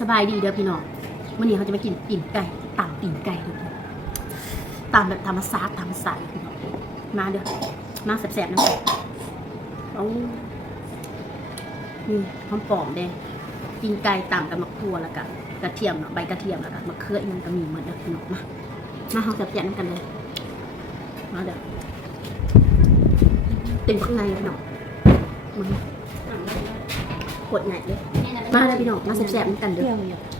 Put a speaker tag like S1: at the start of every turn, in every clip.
S1: สบายดีเด้อพี่น้องวันนี้เขาจะมากินปิ่งไก่ต่างปิ่งไก่ตามแบบธรรมชาติธรรมชาสติพี่น้องมาเด้อมาแสบๆนะเอานี่หอมปอมเด้ปิ่งไก่ตามกับมะกรัวแล้วก็กระเทียมเนาะใบกระเทียมแล้วก็มะเขืออีกมันก็มีเหมดเด้อพี่น้องมามาเขาแสบๆกันเลยมาเด้อเต็มข้างในพี่น้องมาขวดใหญ่เลย มาเลยพี่น้องมาแซ่บๆกันเด้อ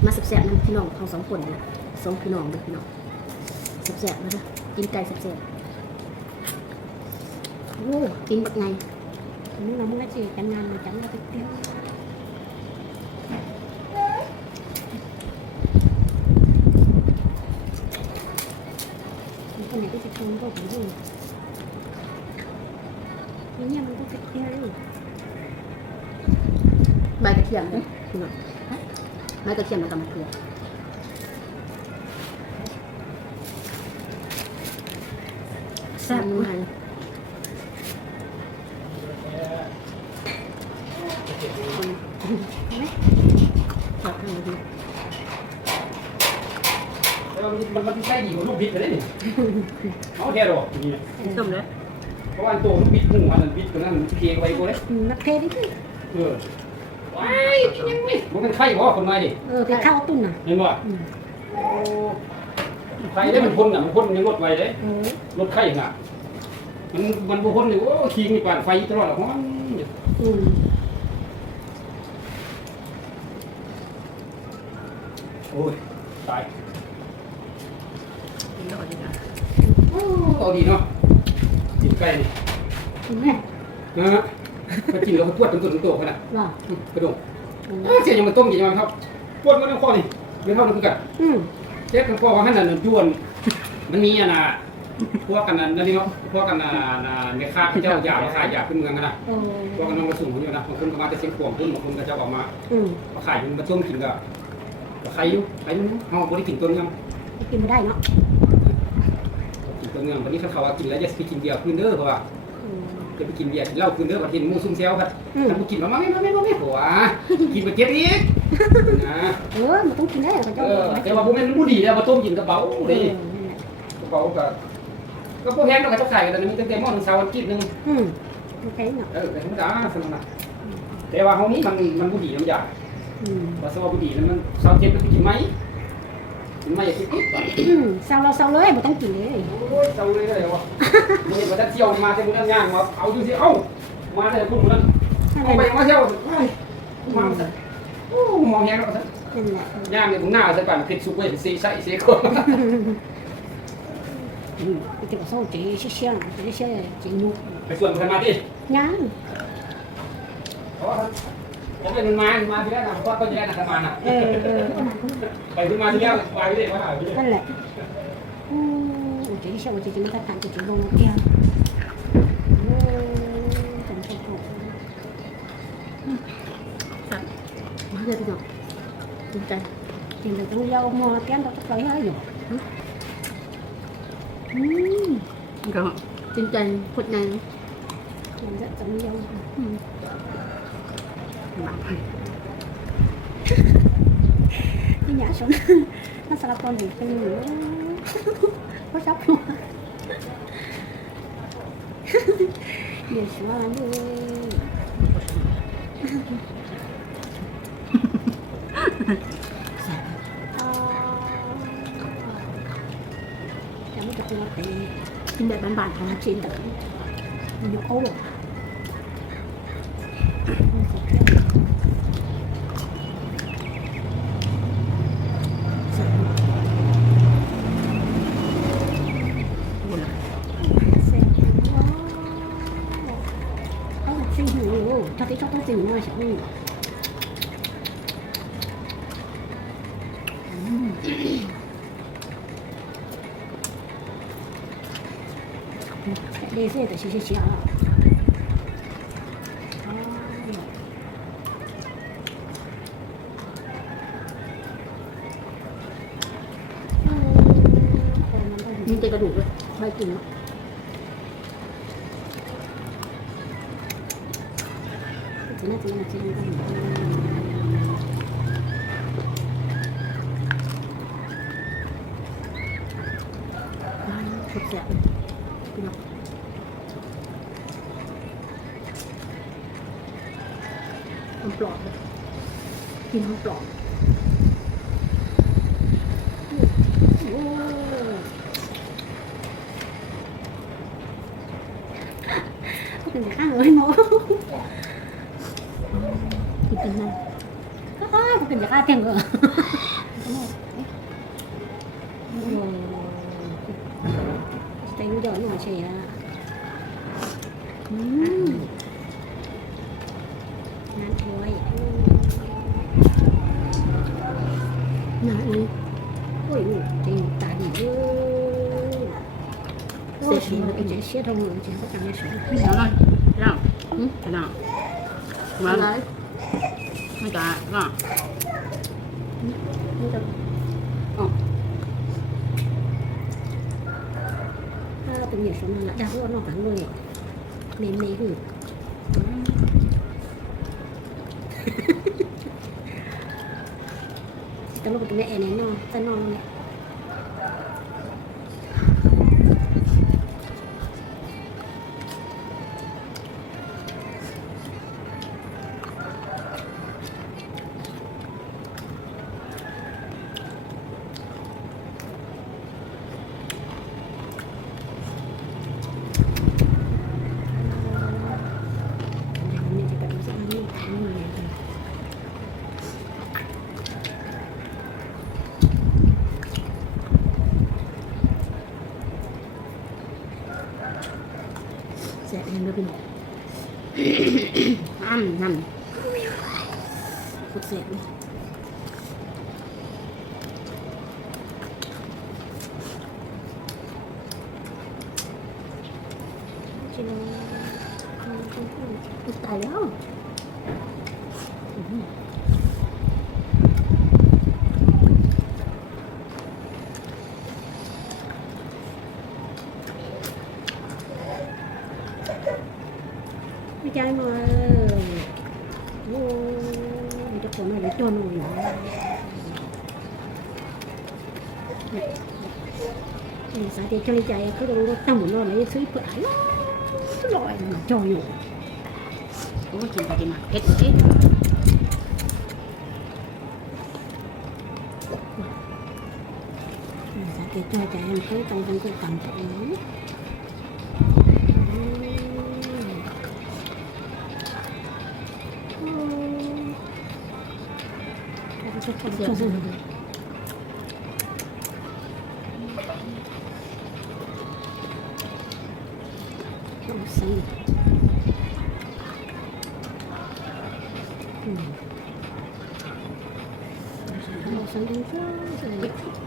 S1: มาแซ่บๆนะพี่น้องเขาสองคนเลยสองพี่น้องเด้อพี่น้องแซ่บๆนะเด้อกินไก่แซ่บๆโอ้กินแบบไง
S2: Nếu mà muốn nói chuyện chẳng ngàn mà chẳng ra thực tiêu Cái này cái thịt không có cũng gì Nếu như mình có thịt tiêu đi
S1: ใบกระเทียมเด้อพี่น้องใบกระเทียมแล้วก็มะเขือแซ่บมากขอบคุณพี่
S3: มันมันใช่ดีกว่าลูกบิดเลยนี่เอาแค่ดอกนี่
S1: ต้มเลย
S3: เพราะว่าตัวลูกบิดหูอันนั้นบิดตัวนั้นเพียงไปกูเลย
S2: Nó thê đi chứ
S3: เออ ว้ายยังไม่มันเป็นไข่บ่คนมาดิ
S2: Ờ, cái khao tun à
S3: เห็นบ่
S2: Ừ
S3: โอ้ไข่ได้มันพ่นอะมันพ่นยังลดไว้เด้
S2: Ừ
S3: ลดไข่น่ะมันมันบ่พ่นนี่โอ้ขี้นี่ปานไฟตลอดฮ้อน
S2: Ừ
S3: โอ้ยตาย
S1: กินแล้วดีนะ
S3: โอ้เอาดีเนาะกินไก่นี่
S2: Ừ nè
S3: นะฮะ ไปกินแล้วก็ปวดต้นต้นโตขนาด
S2: Rồi
S3: กระดง
S2: Ừ
S3: เอ้ยเสียยังมันต้มยังมันครับปวดมันในคอนี่ไม่เท่านั้นคือกัน
S2: Ừ
S3: เจ๊กันพอว่าขนาดนั้นยวน มันมีอะนะพวกกันนั้นนั่นนี่เนาะพวกกันน่ะน่ะในค่าเจ้าอยากขายอยากขึ้นเมืองกันนะ
S2: Ờ
S3: พวกกันน้องมาสูงคนอยู่นะบางคนก็มาแต่เสียงขวงขึ้นบางคนก็เจ้าออกมา
S2: Ừ
S3: มาขายมันมาต้มกินก็ก็ขายอยู่ขายอยู่เฮาบ่ได้กินต้นยัง
S2: Cái kim ở đây nó
S3: กินต้นยังวันนี้เขาเขาว่ากินแล้วอย่าไปกินเบียร์คืนเด้อเพราะว่า
S2: Ừ
S3: จะไปกินเบียร์กินเหล้าคืนเด้อว่าเห็นหมู่ซุ่มแซวครับ
S2: อืม
S3: ถ้าบ่กินมาไม่ไม่ไม่ไม่หัวกินไปเก็บอีกนะ
S2: Ừ mà cũng kim đấy là còn
S3: เอ
S2: cho
S3: อแต่ว่าบ่แม่นบ่ดีแล้วมาต้มกินกระเป๋า
S2: Ừ
S3: เด้กระเป๋าก็ก็พวกแห้งเราก็จะขายกันแต่มีตั้งแต่หม้อหนึ่งเสาร์อาทิตย์หนึง
S2: Ừ Như thế nhỉ
S3: เออแต่ธรรมดาสนุกนะแต่ว่าเฮานี้มันมันบ่ดีน้ำยา
S2: Ừ
S3: ว่าสว่าบ่ดีแล้วมันเสาร์อาทิตย์มันกินไหมกิน ไหมอย่าคิดติดก่อน
S2: Ừ, sao lo sao lưới mà ต้องกินเลย
S3: โอ้ยเศร้าเลยเลยวะนี่เห็นว่าจะเที่ยวมาแต่มื้อนั้นย่างมาเอาอยู่สิเอ้ามาแต่พุ่นมื้อนั้นเอาไปมาเที่ยวไปมาซะโอ้มองแห้งแล้วซะ
S2: นั่นแหละ
S3: ย่างเนี่ยผมหน้าซะก่อนผิดสุกไว้สิใส่เสียคน
S2: ừ cái tiểu sâu chỉ xí xí là chỉ xí chỉ nhục
S3: ไปส่วนใครมาดิ
S2: nhá
S3: เพราะว่า ผมเป็นมามาที่แรกนะเพราะต้นที่แรกนะมาน่ะ
S2: ờ ờ
S3: ไปที่มาที่แรกไปเลยว่าหาไปเลย
S2: นั่นแหละอืม chỉ xí chỉ chỉ mới cắt chỉ chỉ lông kia ừ cũng không không
S1: มาเลยพี่น้องกินใจ
S2: thì mình cũng dâu mua kén đâu có lấy hết นั
S1: กยิ่งอยากชนน่าสารพับหนึ่
S2: งเป็น
S1: หนึ่งเขา
S2: ชอบหัวเดี๋ยวชิวันดูยังไม่จะพูดไป
S1: กินแบบบ้านๆของ
S2: จี
S1: นแต่ยู่โอ้ 这个外小味。绿色的小小小。这个卤
S2: 子快炖了。 สุด
S1: แก้อมันปลอดเลยกินมันปลอด กินเป็นไง
S2: ก็อ้าวเป็นจะฆ่าเต็มเลยแต่งเดี๋ยวหนูเชียร์
S1: อืม
S2: น้ำถ้วย
S1: หนาอี
S2: โอ้ยจริงตาดีเยอะเสียชีวิตจะเสียทองหรือจะก็ทำไม่สวย
S3: ไม่เอาเลยพี่น้องพี่น้องมา
S1: อะไร
S3: ไม่จ่ายน้อง
S1: นี่จะ
S2: ถ้าเป็นอย่างนั้นละดาวก็นอกกันเลยเมนเมย์คือแต่เราเป็นแม่แอนแน่นอนแต่นอนเลย
S1: แซ่บเองเลยพี่น้องอันนั่นโคตรแซ่บเลย
S2: ชิโน
S1: ตายแล้ว
S2: ไม่ใจมา โอ้ยจะคนอะไรจนอยู่สาเหตุใจใจเขาต้องรถตั้งหมุนรถเลยซื้อเปล่าลอยจออยู่
S3: โอ้ยกิน ไปกินม